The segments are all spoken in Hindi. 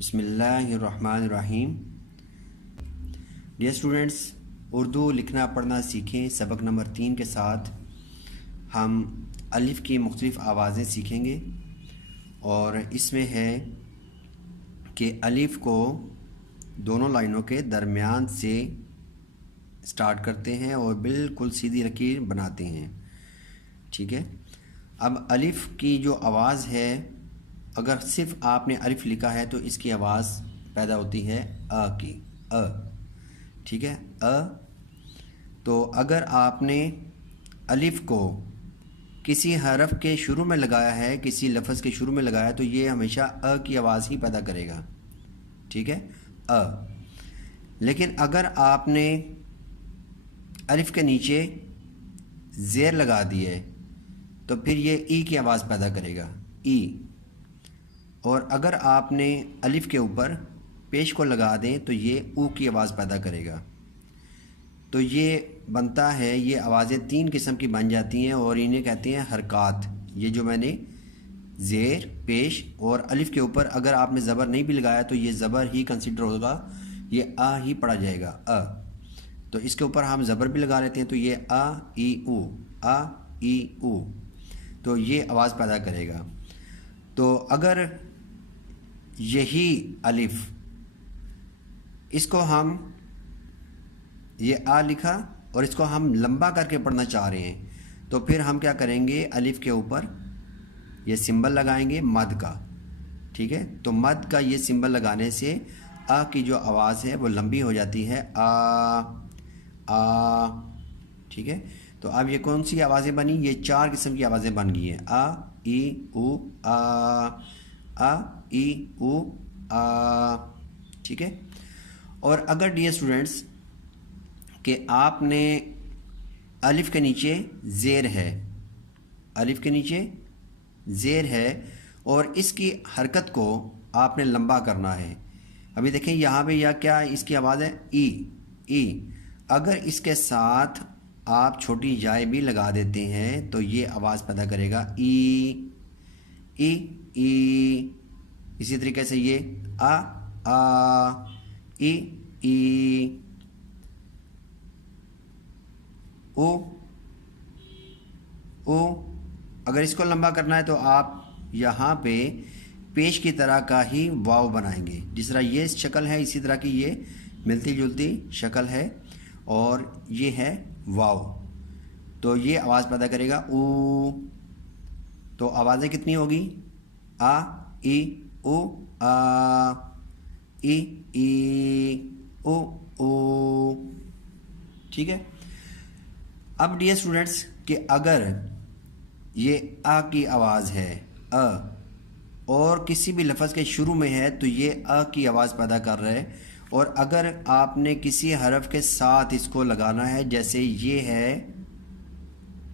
बिस्मिल्लाहिर्रहमानिर्रहीम। डियर स्टूडेंट्स, उर्दू लिखना पढ़ना सीखें सबक नंबर 3 के साथ हम अलिफ़ की मुख्तलिफ़ आवाज़ें सीखेंगे। और इसमें है कि अलिफ़ को दोनों लाइनों के दरमियान से स्टार्ट करते हैं और बिल्कुल सीधी लकीर बनाते हैं। ठीक है। अब अलिफ़ की जो आवाज़ है, अगर सिर्फ आपने अलिफ़ लिखा है तो इसकी आवाज़ पैदा होती है अ की, अ। ठीक है, अ। तो अगर आपने अलिफ़ को किसी हरफ के शुरू में लगाया है, किसी लफ्ज़ के शुरू में लगाया है, तो ये हमेशा अ की आवाज़ ही पैदा करेगा। ठीक है, अ। लेकिन अगर आपने अलिफ़ के नीचे ज़ेर लगा दिए तो फिर ये ई की आवाज़ पैदा करेगा, ई। और अगर आपने अलिफ़ के ऊपर पेश को लगा दें तो ये ऊ की आवाज़ पैदा करेगा। तो ये बनता है, ये आवाज़ें 3 किस्म की बन जाती हैं और इन्हें कहते हैं हरकात। ये जो मैंने ज़ेर, पेश और अलिफ़ के ऊपर अगर आपने ज़बर नहीं भी लगाया तो ये ज़बर ही कंसिडर होगा, ये आ ही पढ़ा जाएगा, अ। तो इसके ऊपर हम ज़बर भी लगा लेते हैं तो ये आ ई ऊ, आ ई ऊ, तो ये आवाज़ पैदा करेगा। तो अगर यही अलिफ़, इसको हम ये आ लिखा और इसको हम लंबा करके पढ़ना चाह रहे हैं तो फिर हम क्या करेंगे, अलिफ़ के ऊपर ये सिंबल लगाएंगे मद का। ठीक है, तो मद का ये सिंबल लगाने से आ की जो आवाज़ है वो लंबी हो जाती है, आ। ठीक है, तो अब ये कौन सी आवाज़ें बनी, ये 4 किस्म की आवाज़ें बन गई हैं, आ ई ऊ आ ई ऊ आ। ठीक है। और अगर डियर स्टूडेंट्स कि आपने अलिफ़ के नीचे ज़ेर है, अलिफ़ के नीचे ज़ेर है और इसकी हरकत को आपने लंबा करना है। अभी देखें यहाँ पे या क्या इसकी आवाज़ है, ई, ई। अगर इसके साथ आप छोटी जाए भी लगा देते हैं तो ये आवाज़ पैदा करेगा, ई ई ई। इसी तरीके से ये आ ई ई, ओ ओ। अगर इसको लंबा करना है तो आप यहाँ पे पेश की तरह का ही वाव बनाएंगे। जिस तरह ये शक्ल है इसी तरह की ये मिलती जुलती शक्ल है और ये है वाव, तो ये आवाज़ पैदा करेगा ऊ। तो आवाज़ें कितनी होगी, आ ई ऊ आ, ई ई ओ ओ। ठीक है। अब डियर स्टूडेंट्स कि अगर ये आ की आवाज़ है, अ, और किसी भी लफ्ज़ के शुरू में है तो ये अ की आवाज़ पैदा कर रहा है। और अगर आपने किसी हरफ के साथ इसको लगाना है, जैसे ये है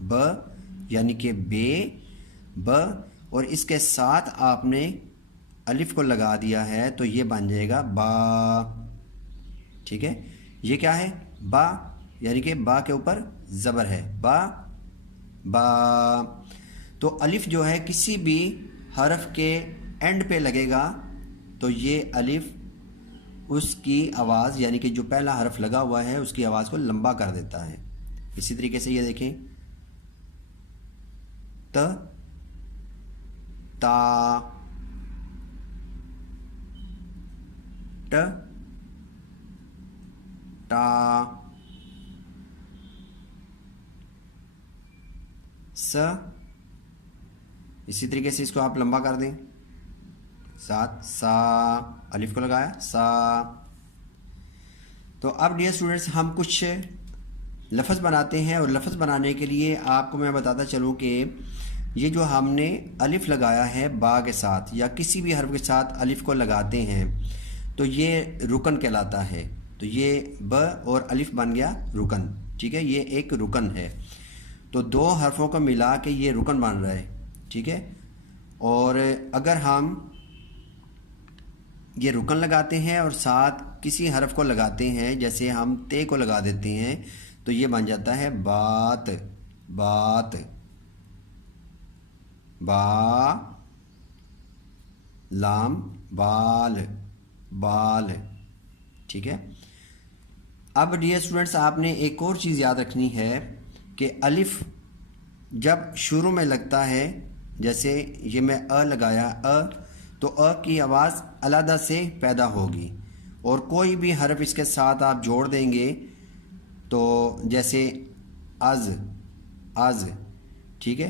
ब यानी कि बे, ब, और इसके साथ आपने अलिफ़ को लगा दिया है तो ये बन जाएगा बा। ठीक है, ये क्या है, बा, यानी कि बा के ऊपर ज़बर है, बा बा। तो अलिफ़ जो है किसी भी हरफ के एंड पे लगेगा तो ये अलिफ़ उसकी आवाज़ यानी कि जो पहला हरफ लगा हुआ है उसकी आवाज़ को लंबा कर देता है। इसी तरीके से ये देखें, त, ता, ट, टा, स। इसी तरीके से इसको आप लंबा कर दें, साथ सा, अलिफ को लगाया सा। तो अब डियर स्टूडेंट्स हम कुछ लफ्ज़ बनाते हैं और लफ्ज़ बनाने के लिए आपको मैं बताता चलूँ कि ये जो हमने अलिफ़ लगाया है बा के साथ या किसी भी हर्फ के साथ अलिफ़ को लगाते हैं तो ये रुकन कहलाता है। तो ये ब और अलिफ़ बन गया रुकन। ठीक है, ये एक रुकन है। तो 2 हरफों को मिला के ये रुकन बन रहा है। ठीक है, और अगर हम ये रुकन लगाते हैं और साथ किसी हरफ को लगाते हैं, जैसे हम ते को लगा देते हैं तो ये बन जाता है बात, बात, बा, लाम, बाल, बाल। ठीक है। अब डियर स्टूडेंट्स, आपने एक और चीज़ याद रखनी है कि अलिफ जब शुरू में लगता है, जैसे ये मैं अ लगाया तो अ की आवाज़ अलग से पैदा होगी, और कोई भी हर्फ इसके साथ आप जोड़ देंगे तो जैसे अज, अज, ठीक है,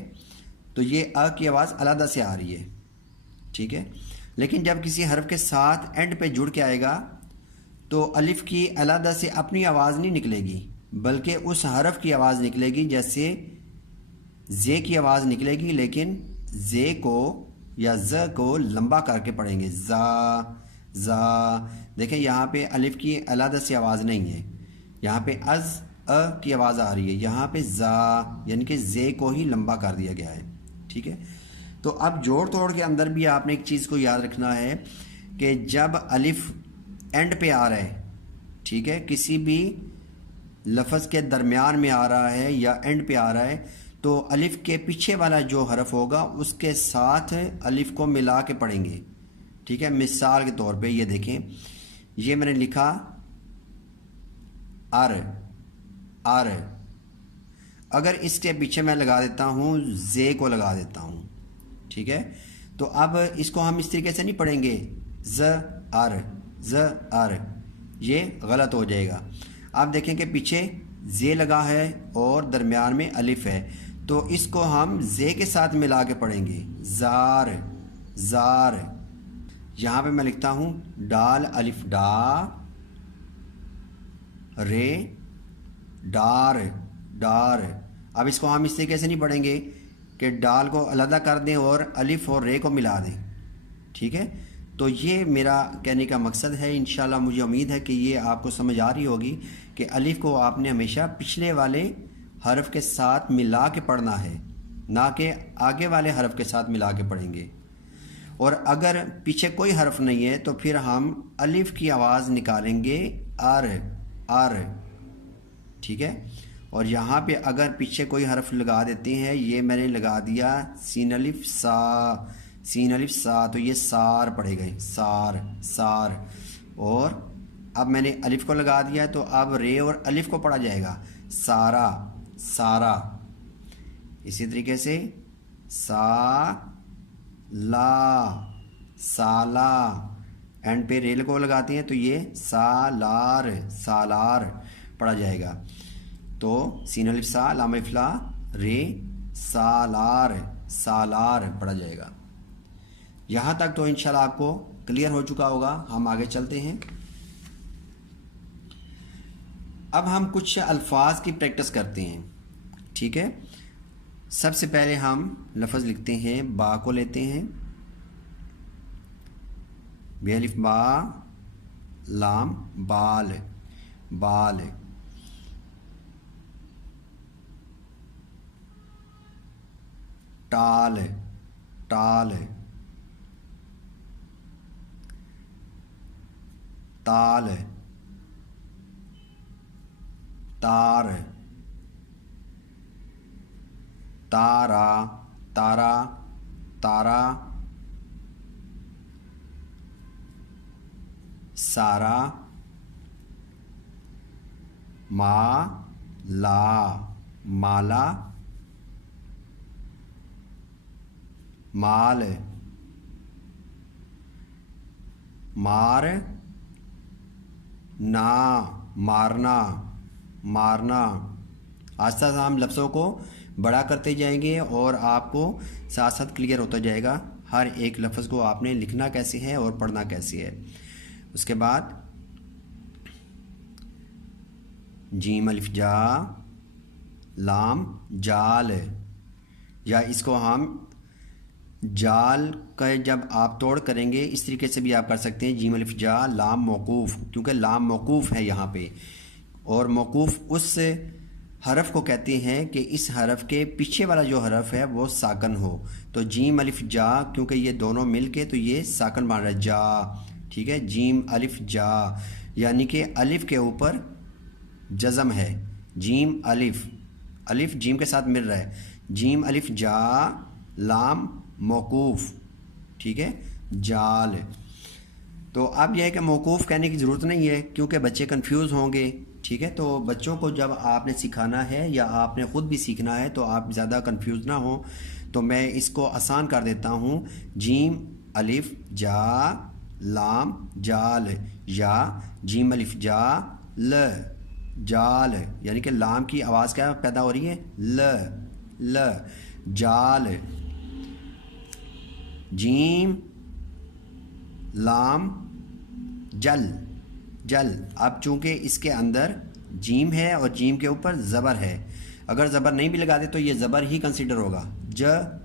तो ये अ की आवाज़ अलग से आ रही है। ठीक है। लेकिन जब किसी हर्फ के साथ एंड पे जुड़ के आएगा तो अलिफ की अलग से अपनी आवाज़ नहीं निकलेगी, बल्कि उस हर्फ की आवाज़ निकलेगी। जैसे जे की आवाज़ निकलेगी, लेकिन जे को या ज को लंबा करके पढ़ेंगे, जा जा। देखें यहाँ पे अलिफ की अलग से आवाज़ नहीं है, यहाँ पे अज अ की आवाज़ आ रही है, यहाँ पे जा यानी कि जे को ही लंबा कर दिया गया है। ठीक है। तो अब जोड़ तोड़ के अंदर भी आपने एक चीज़ को याद रखना है कि जब अलिफ एंड पे आ रहा है, ठीक है, किसी भी लफ्ज़ के दरमियान में आ रहा है या एंड पे आ रहा है, तो अलिफ के पीछे वाला जो हरफ होगा उसके साथ अलिफ को मिला के पढ़ेंगे। ठीक है। मिसाल के तौर पे ये देखें, ये मैंने लिखा आर, आर, अगर इसके पीछे मैं लगा देता हूँ जे को लगा देता हूँ, ठीक है, तो अब इसको हम इस तरीके से नहीं पढ़ेंगे ज आर, ज आर, ये गलत हो जाएगा। आप देखें कि पीछे जे लगा है और दरमियान में अलिफ है, तो इसको हम जे के साथ मिला के पढ़ेंगे, जार, जार। यहाँ पे मैं लिखता हूँ डाल अलिफ डा, रे डार, डार। अब इसको हम इस तरीके से नहीं पढ़ेंगे कि डाल को अलग कर दें और अलिफ और रे को मिला दें। ठीक है। तो ये मेरा कहने का मकसद है। इंशाल्लाह मुझे उम्मीद है कि ये आपको समझ आ रही होगी कि अलिफ को आपने हमेशा पिछले वाले हरफ के साथ मिला के पढ़ना है, ना कि आगे वाले हरफ के साथ मिला के पढ़ेंगे। और अगर पीछे कोई हरफ नहीं है तो फिर हम अलिफ की आवाज़ निकालेंगे आर, आर। ठीक है। और यहाँ पे अगर पीछे कोई हरफ लगा देते हैं, ये मैंने लगा दिया सीन अलिफ सा, सीन अलिफ सा, तो ये सार पढ़ेगा, सार, सार। और अब मैंने अलिफ को लगा दिया है तो अब रे और अलिफ को पढ़ा जाएगा, सारा, सारा। इसी तरीके से सा ला, साला, एंड पे रेल को लगाते हैं तो ये सालार, सालार पढ़ा जाएगा। तो सीन अलिफ सा, लाम अलिफ ला, रे, सालार, सालार पढ़ा जाएगा। यहाँ तक तो इंशाल्लाह आपको क्लियर हो चुका होगा। हम आगे चलते हैं। अब हम कुछ अल्फाज की प्रैक्टिस करते हैं। ठीक है। सबसे पहले हम लफ्ज़ लिखते हैं, बा को लेते हैं, बेअलिफ बा, लाम, बाल, बाल। टाल, टाल, ताल, तार, तारा, तारा, तारा, सारा, मा, ला, माला, माल, मार, ना, मारना, मारना। आस्ता आस्ता हम लफ्ज़ों को बड़ा करते जाएंगे और आपको साथ साथ क्लियर होता जाएगा हर एक लफ्ज़ को आपने लिखना कैसे है और पढ़ना कैसे है। उसके बाद जीम अलिफ जा, लाम, जाल, या इसको हम जाल का जब आप तोड़ करेंगे इस तरीके से भी आप कर सकते हैं, जीम अलिफ जा, लाम मौकूफ़, क्योंकि लाम मौकूफ़ है यहाँ पे, और मौकूफ़ उस हरफ को कहते हैं कि इस हरफ के पीछे वाला जो हरफ है वो साकन हो। तो जीम अलिफ जा, क्योंकि ये दोनों मिल के तो ये साकन बन रहा है, जा। ठीक है। जीम अलिफ जा यानी कि अलिफ के ऊपर जज़म है, जीम अलिफ, अलिफ जीम के साथ मिल रहा है, जीम अलिफ जा, लाम मौकूफ़। ठीक है। जाल। तो अब यह है कि मौकूफ़ कहने की ज़रूरत नहीं है क्योंकि बच्चे कंफ्यूज होंगे। ठीक है, तो बच्चों को जब आपने सिखाना है या आपने ख़ुद भी सीखना है तो आप ज़्यादा कंफ्यूज ना हो। तो मैं इसको आसान कर देता हूँ। जीम अलिफ जा लाम जाल, या जीम अलिफ जा ल जाल, यानी कि लाम की आवाज़ क्या पैदा हो रही है, ल जाल, जीम लाम जल जल। अब चूंकि इसके अंदर जीम है और जीम के ऊपर ज़बर है, अगर ज़बर नहीं भी लगा दे तो ये ज़बर ही कंसिडर होगा। ज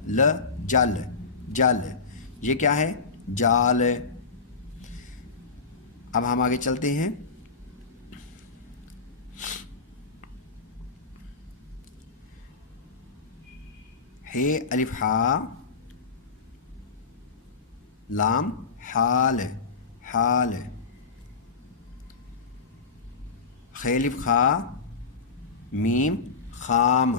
ल जल जल, ये क्या है, जाल। अब हम आगे चलते हैं। हे अलिफ हा लाम हाल हाल, खे अलिफ खा मीम खाम,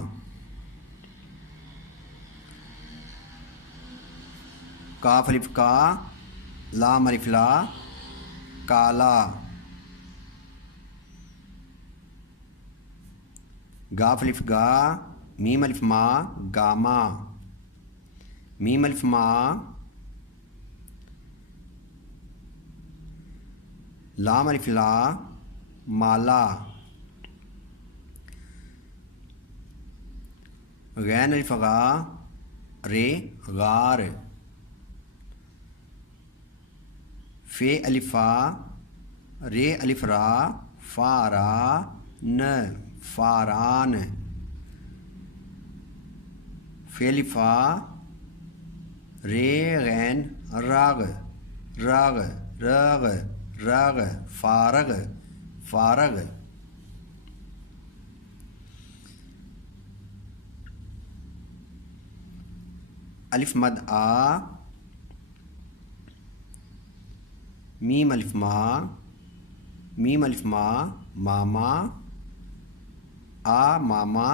काफ अलिफ का लाम अलिफ ला काला, गाफ अलिफ गा मीम अलिफ मा गामा, मीम अलिफ मा लाम अलिफ ला माला, गैन अलिफ गा रे गार, फे अलिफा रे अलिफ रा फारा न फारान, फे अलिफा रे गैन राग राग राग राग फारग फारग, अलिफ मद आ मीम अलिफ मा मीम अलिफ मा मामा आ मामा,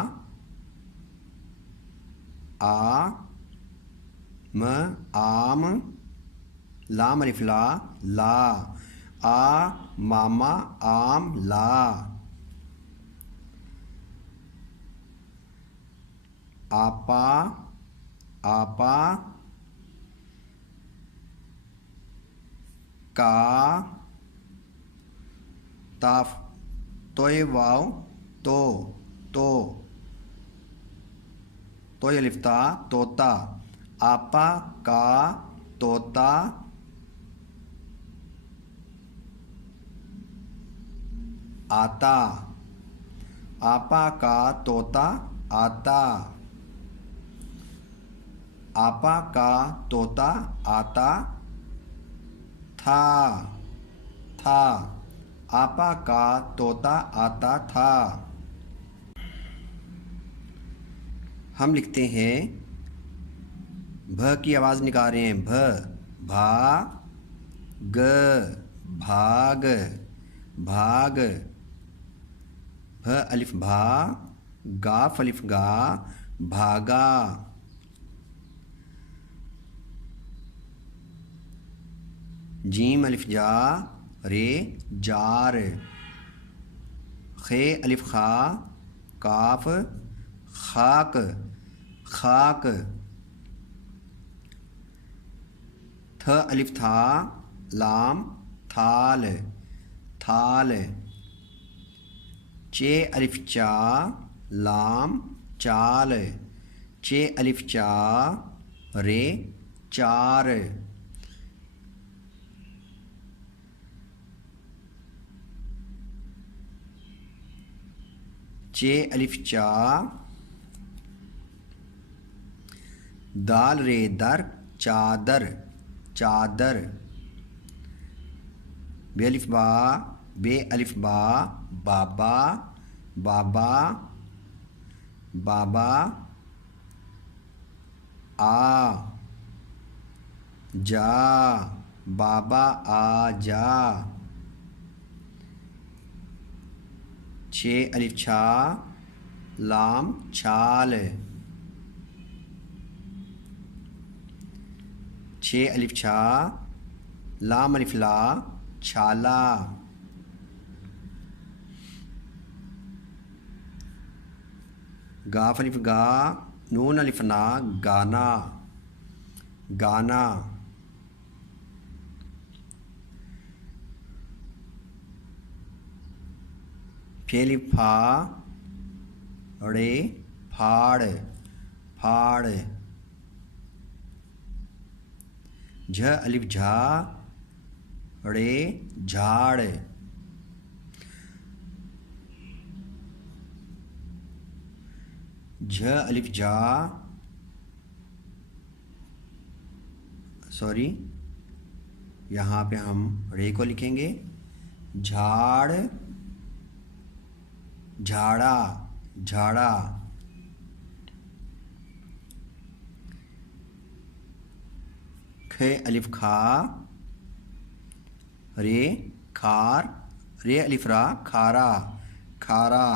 आ म आम, लाम अलिफ ला ला आ मामा आम ला, आपा आपा का ताफ तोय वाव तो अलिफ्ता तोता, आपा का तोता आता, आपा का तोता आता, आपा का तोता आता था था, आपा का तोता आता था। हम लिखते हैं, भ की आवाज़ निकाल रहे हैं, भ भा ग भाग भाग, भ अलिफ भा गाफ अलिफ गा भागा, जीम अलिफ जा रे जार, खे अलिफ खा काफ खाक खाक, थ अलिफ था लाम थाल थाल, चे अलिफ चा लाम चाल, चे अलिफ चा रे चार, चे अलिफ चा दाल रे दर चादर चादर, बे अलिफ बा बाबा बाबा बाबा, आ जा बाबा आ जा, छे अलिफ छा लाम छाल, छे अलिफ छा लाम अलिफ ला छाला, गाफ अलिफ गा नून अलिफ ना गाना, गाना, फे अलिफ फा रे फाड़, फाड़, झ अलिफ झा रे झाड़, झ अलिफ जा सॉरी यहाँ पे हम रे को लिखेंगे, झाड़, झाड़ा, झाड़ा, खे अलिफ खा रे खार, रे अलिफ रा खारा, खारा,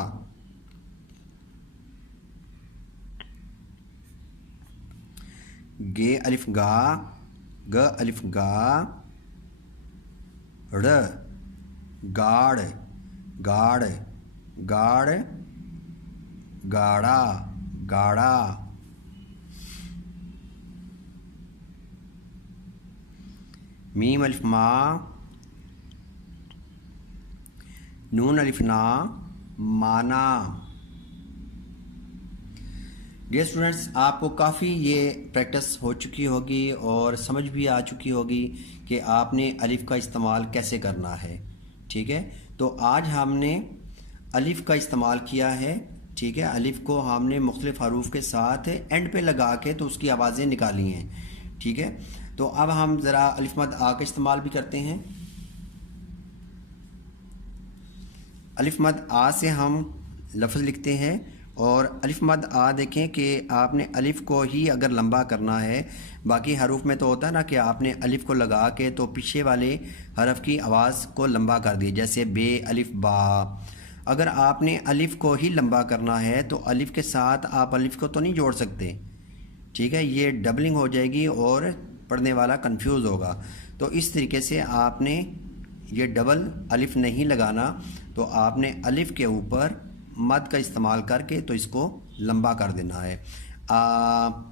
गे अलिफ गा ग अलिफ गा ड़ गाड़, गाड़, गाड़, गाड़ा, गाड़ा, मीम अलिफ मा नून अलिफ ना माना। डियर स्टूडेंट्स, आपको काफ़ी ये प्रैक्टिस हो चुकी होगी और समझ भी आ चुकी होगी कि आपने अलिफ़ का इस्तेमाल कैसे करना है। ठीक है, तो आज हमने अलिफ़ का इस्तेमाल किया है। ठीक है, अलिफ़ को हमने मुख्तलिफ हरूफ के साथ एंड पे लगा के तो उसकी आवाज़ें निकाली हैं। ठीक है, तो अब हम ज़रा अलिफ़ मद आ का इस्तेमाल भी करते हैं। अलिफ़ मद आ से हम लफ्ज़ लिखते हैं और अलिफ़ मद आ देखें कि आपने अलिफ़ को ही अगर लंबा करना है, बाकी हरूफ में तो होता है ना कि आपने अलिफ़ को लगा के तो पीछे वाले हरफ की आवाज़ को लंबा कर दिया, जैसे बे अलिफ़ बा। अगर आपने अलिफ़ को ही लंबा करना है तो अलिफ़ के साथ आप अलिफ़ को तो नहीं जोड़ सकते। ठीक है, ये डबलिंग हो जाएगी और पढ़ने वाला कंफ्यूज होगा। तो इस तरीके से आपने ये डबल अलिफ़ नहीं लगाना, तो आपने अलिफ़ के ऊपर मद का इस्तेमाल करके तो इसको लंबा कर देना है। आब,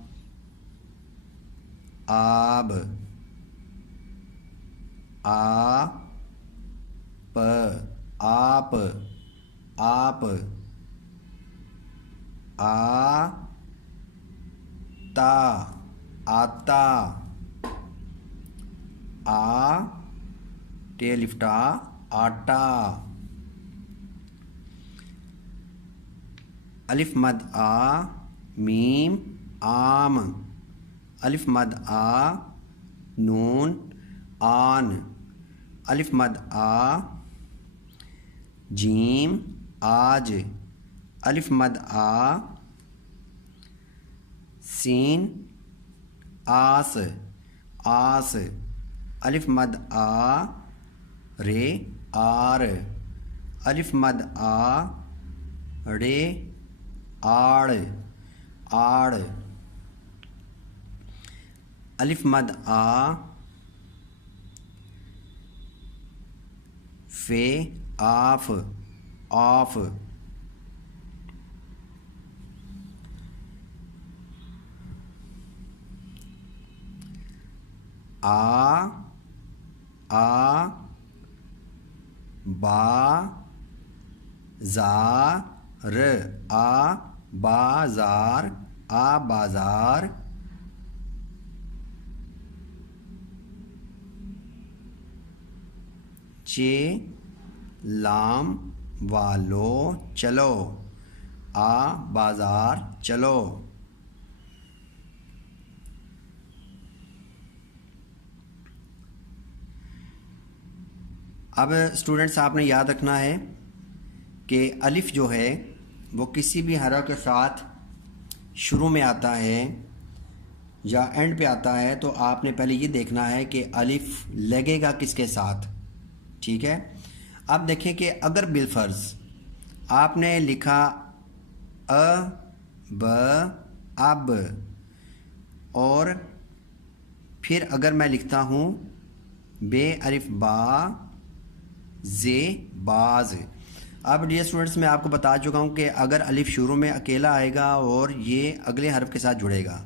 आ प, आप, आप, आ ता, आता, आ टे लिफ्टा आटा, अलिफ मद आ मीम आम, अलिफ मद आ नून आन, अलिफ मद आ जीम आज, अलिफ मद आ सीन आस, आस, अलिफ मद आ रे आर, अलिफ मद आ रे आड़, आड़, अलिफ मद आ फे आफ, ऑफ, आ बा जार, आ बाजार, आ बाजार, चे लाम वालो चलो, आ बाजार चलो। अब स्टूडेंट्स, आपने याद रखना है कि अलिफ़ जो है वो किसी भी हरफ के साथ शुरू में आता है या एंड पे आता है, तो आपने पहले ये देखना है कि अलिफ़ लगेगा किसके साथ। ठीक है, अब देखें कि अगर बिलफर्ज आपने लिखा अ ब अब, और फिर अगर मैं लिखता हूँ बे अलिफ बा जे बाज। अब डियर स्टूडेंट्स मैं आपको बता चुका हूँ कि अगर अलिफ शुरू में अकेला आएगा और ये अगले हर्फ के साथ जुड़ेगा,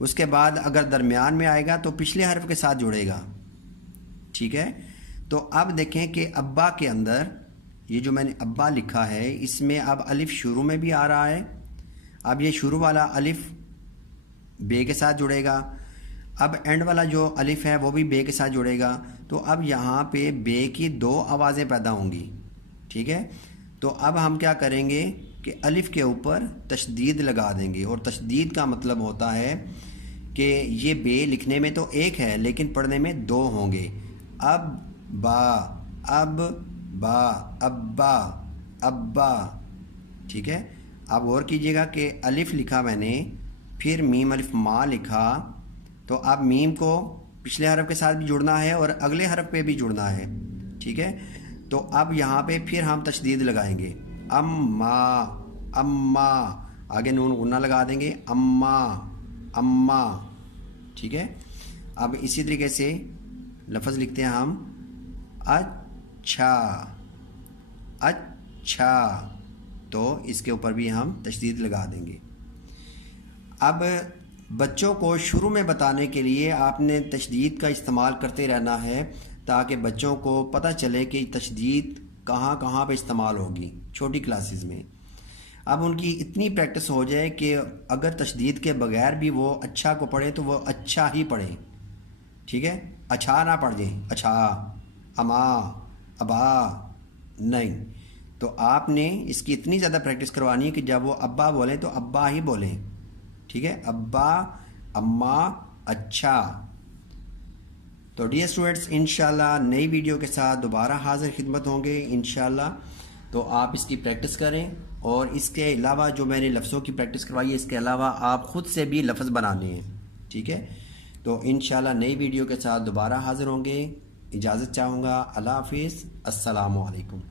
उसके बाद अगर दरमियान में आएगा तो पिछले हर्फ के साथ जुड़ेगा। ठीक है, तो अब देखें कि अब्बा के अंदर ये जो मैंने अब्बा लिखा है इसमें अब अलिफ शुरू में भी आ रहा है। अब ये शुरू वाला अलिफ बे के साथ जुड़ेगा, अब एंड वाला जो अलिफ है वो भी बे के साथ जुड़ेगा। तो अब यहाँ पे बे की दो आवाज़ें पैदा होंगी। ठीक है, तो अब हम क्या करेंगे कि अलिफ के ऊपर तशदीद लगा देंगे, और तशदीद का मतलब होता है कि ये बे लिखने में तो एक है लेकिन पढ़ने में दो होंगे। अब बा, अब बा, अब्बा, अब्बा। ठीक है, अब और कीजिएगा कि अलिफ लिखा मैंने, फिर मीम अलिफ मा लिखा, तो अब मीम को पिछले हरफ के साथ भी जुड़ना है और अगले हरफ पे भी जुड़ना है। ठीक है, तो अब यहाँ पे फिर हम तशदीद लगाएंगे, अम्मा, अम्मा, आगे नून गुन्ना लगा देंगे, अम्मा, अम्मा। ठीक है, अब इसी तरीके से लफ्ज़ लिखते हैं हम, अच्छा, अच्छा, तो इसके ऊपर भी हम तशदीद लगा देंगे। अब बच्चों को शुरू में बताने के लिए आपने तशदीद का इस्तेमाल करते रहना है ताकि बच्चों को पता चले कि तशदीद कहाँ कहाँ पे इस्तेमाल होगी छोटी क्लासेस में। अब उनकी इतनी प्रैक्टिस हो जाए कि अगर तशदीद के बगैर भी वो अच्छा को पढ़े तो वो अच्छा ही पढ़े। ठीक है, अच्छा ना पढ़ जाए, अच्छा, अमा, अबा नहीं। तो आपने इसकी इतनी ज़्यादा प्रैक्टिस करवानी है कि जब वो अब्बा बोलें तो अब्बा ही बोलें। ठीक है, अब्बा, अम्मा, अच्छा। तो डियर स्टूडेंट्स इंशाल्लाह नई वीडियो के साथ दोबारा हाजिर खिदमत होंगे इंशाल्लाह। तो आप इसकी प्रैक्टिस करें, और इसके अलावा जो मैंने लफ्ज़ों की प्रैक्टिस करवाई है इसके अलावा आप ख़ुद से भी लफ्ज़ बनाने हैं। ठीक है, तो इंशाल्लाह नई वीडियो के साथ दोबारा हाजिर होंगे। इजाज़त चाहूँगा। अल्लाह हाफिज़, अस्सलामु अलैकुम।